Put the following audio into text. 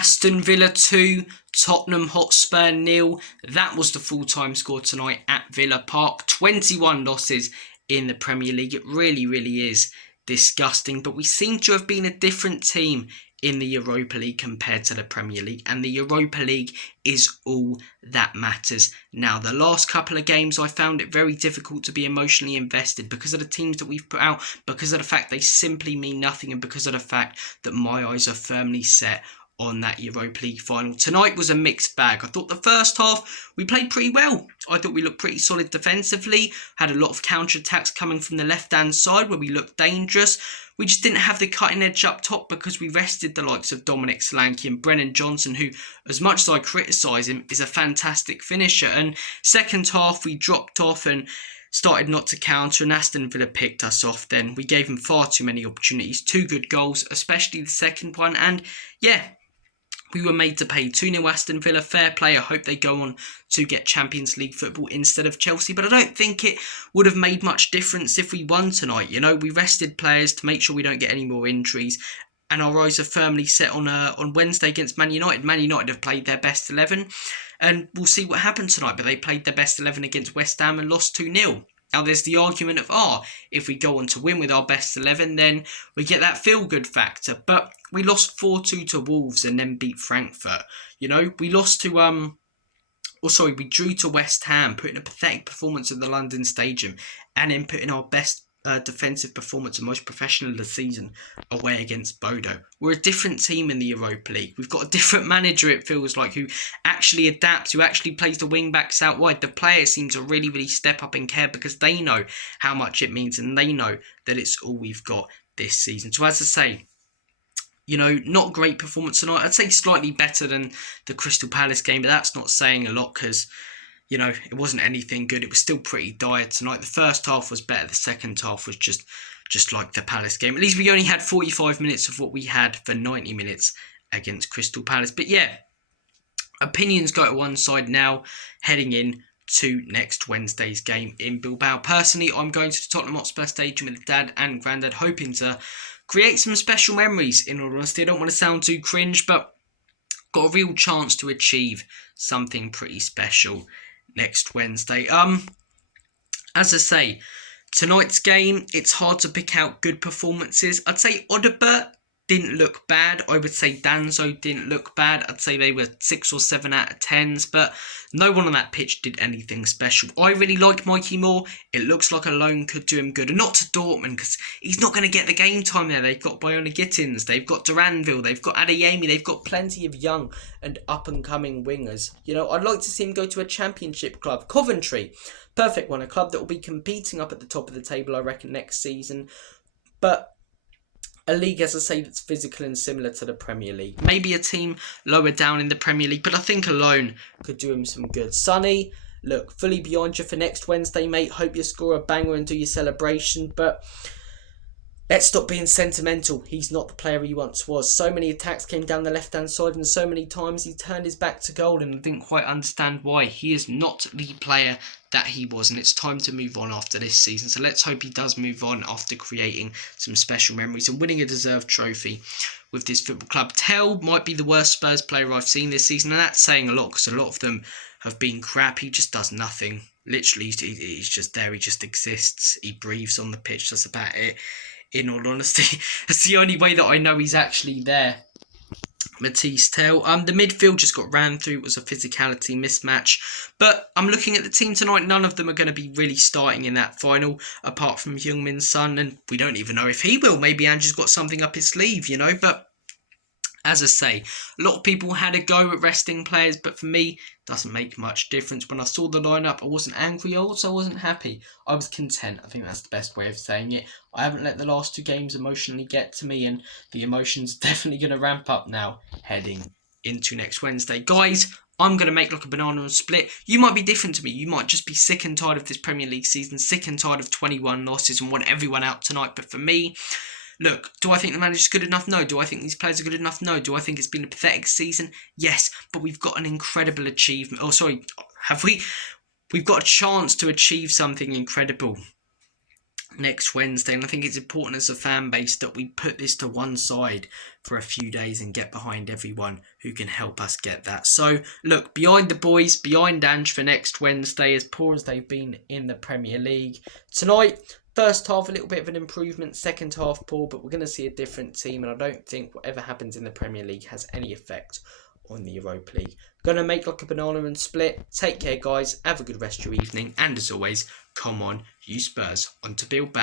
Aston Villa 2, Tottenham Hotspur 0. That was the full-time score tonight at Villa Park. 21 losses in the Premier League. It really, really is disgusting. But we seem to have been a different team in the Europa League compared to the Premier League. And the Europa League is all that matters now. The last couple of games, I found it very difficult to be emotionally invested because of the teams that we've put out, because of the fact they simply mean nothing, and because of the fact that my eyes are firmly set on that Europa League final. Tonight was a mixed bag. I thought the first half we played pretty well. I thought we looked pretty solid defensively. Had a lot of counter-attacks coming from the left-hand side where we looked dangerous. We just didn't have the cutting edge up top because we rested the likes of Dominic Solanke and Brennan Johnson, who, as much as I criticise him, is a fantastic finisher. And second half we dropped off and started not to counter, and Aston Villa picked us off then. We gave them far too many opportunities. 2 good goals, especially the second one. And yeah, we were made to pay. 2-0 Aston Villa, fair play. I hope they go on to get Champions League football instead of Chelsea. But I don't think it would have made much difference if we won tonight. You know, we rested players to make sure we don't get any more injuries. And our eyes are firmly set on Wednesday against Man United. Man United have played their best 11. And we'll see what happens tonight. But they played their best 11 against West Ham and lost 2-0. Now, there's the argument of, if we go on to win with our best 11, then we get that feel-good factor. But we lost 4-2 to Wolves and then beat Frankfurt. You know, we lost to, we drew to West Ham, putting a pathetic performance at the London Stadium, and then putting our best defensive performance and most professional of the season away against Bodo. We're a different team in the Europa League. We've got a different manager, it feels like, who actually adapts, who actually plays the wing backs out wide. The players seem to really, really step up and care because they know how much it means and they know that it's all we've got this season. So as I say, you know, not great performance tonight. I'd say slightly better than the Crystal Palace game, but that's not saying a lot because, you know, it wasn't anything good. It was still pretty dire tonight. The first half was better. The second half was just like the Palace game. At least we only had 45 minutes of what we had for 90 minutes against Crystal Palace. But yeah, opinions go to one side now, heading in to next Wednesday's game in Bilbao. Personally, I'm going to the Tottenham Hotspur Stadium with Dad and Grandad, hoping to create some special memories, in all honesty. I don't want to sound too cringe, but got a real chance to achieve something pretty special next Wednesday. As I say, tonight's game, it's hard to pick out good performances. I'd say Odobert didn't look bad. I would say Danzo didn't look bad. I'd say they were 6 or 7 out of 10s, but no one on that pitch did anything special. I really like Mikey Moore. It looks like a loan could do him good. And not to Dortmund, because he's not going to get the game time there. They've got Bayona Gittins, they've got Duranville, they've got Adeyemi, they've got plenty of young and up-and-coming wingers. You know, I'd like to see him go to a championship club. Coventry, perfect one. A club that will be competing up at the top of the table, I reckon, next season. But a league, as I say, that's physical and similar to the Premier League. Maybe a team lower down in the Premier League, but I think a loan could do him some good. Sonny, look, fully behind you for next Wednesday, mate. Hope you score a banger and do your celebration, but let's stop being sentimental. He's not the player he once was. So many attacks came down the left-hand side and so many times he turned his back to goal, and I didn't quite understand why. He is not the player that he was, and it's time to move on after this season. So let's hope he does move on after creating some special memories and winning a deserved trophy with this football club. Tell might be the worst Spurs player I've seen this season, and that's saying a lot because a lot of them have been crap. He just does nothing. Literally, he's just there. He just exists. He breathes on the pitch. That's about it. In all honesty, that's the only way that I know he's actually there. Matisse Tell. The midfield just got ran through. It was a physicality mismatch. But I'm looking at the team tonight. None of them are going to be really starting in that final, apart from Heung-min Son. And we don't even know if he will. Maybe Andrew's got something up his sleeve, you know. But as I say, a lot of people had a go at resting players, but for me, it doesn't make much difference. When I saw the lineup, I wasn't angry, I also wasn't happy. I was content. I think that's the best way of saying it. I haven't let the last 2 games emotionally get to me, and the emotions definitely going to ramp up now, heading into next Wednesday. Guys, I'm going to make like a banana and split. You might be different to me. You might just be sick and tired of this Premier League season, sick and tired of 21 losses and want everyone out tonight. But for me, look, do I think the manager's good enough? No. Do I think these players are good enough? No. Do I think it's been a pathetic season? Yes. But we've got an incredible achievement. Oh, sorry. Have we? We've got a chance to achieve something incredible. next Wednesday, and I think it's important as a fan base that we put this to one side for a few days and get behind everyone who can help us get that. So look, behind the boys, behind Ange for next Wednesday, as poor as they've been in the Premier League. Tonight, first half a little bit of an improvement, second half poor, but we're going to see a different team, and I don't think whatever happens in the Premier League has any effect on the Europa League. Gonna make like a banana and split. Take care, guys. Have a good rest of your evening. And as always, come on, you Spurs, on to Bilbao.